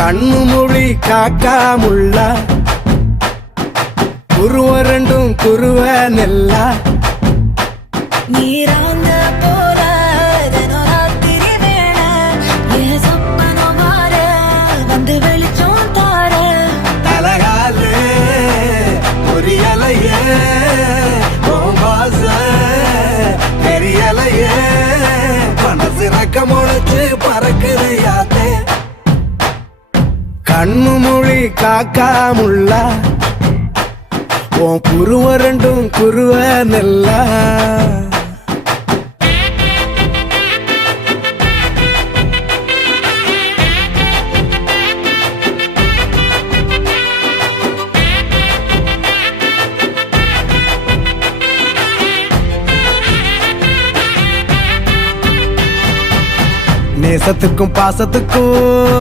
கண்ணு மொழி காக்காமுள்ள குருவ ரெண்டும் குருவ நெல்லா நீராங்க போல தினராத்திரி வேண என் சொப்பனம் மாற வந்து வெளிச்சம் தார தலகாலே பொரியலையே ஓம்பாச பெரியலையே மனசு ரக்க முளைச்சு பறக்குது யாத்தே கண்ணு மொழி காக்காமுள்ள உன் குருவ ரெண்டும் குருவ நெல்லா நேசத்துக்கும் பாசத்துக்கும்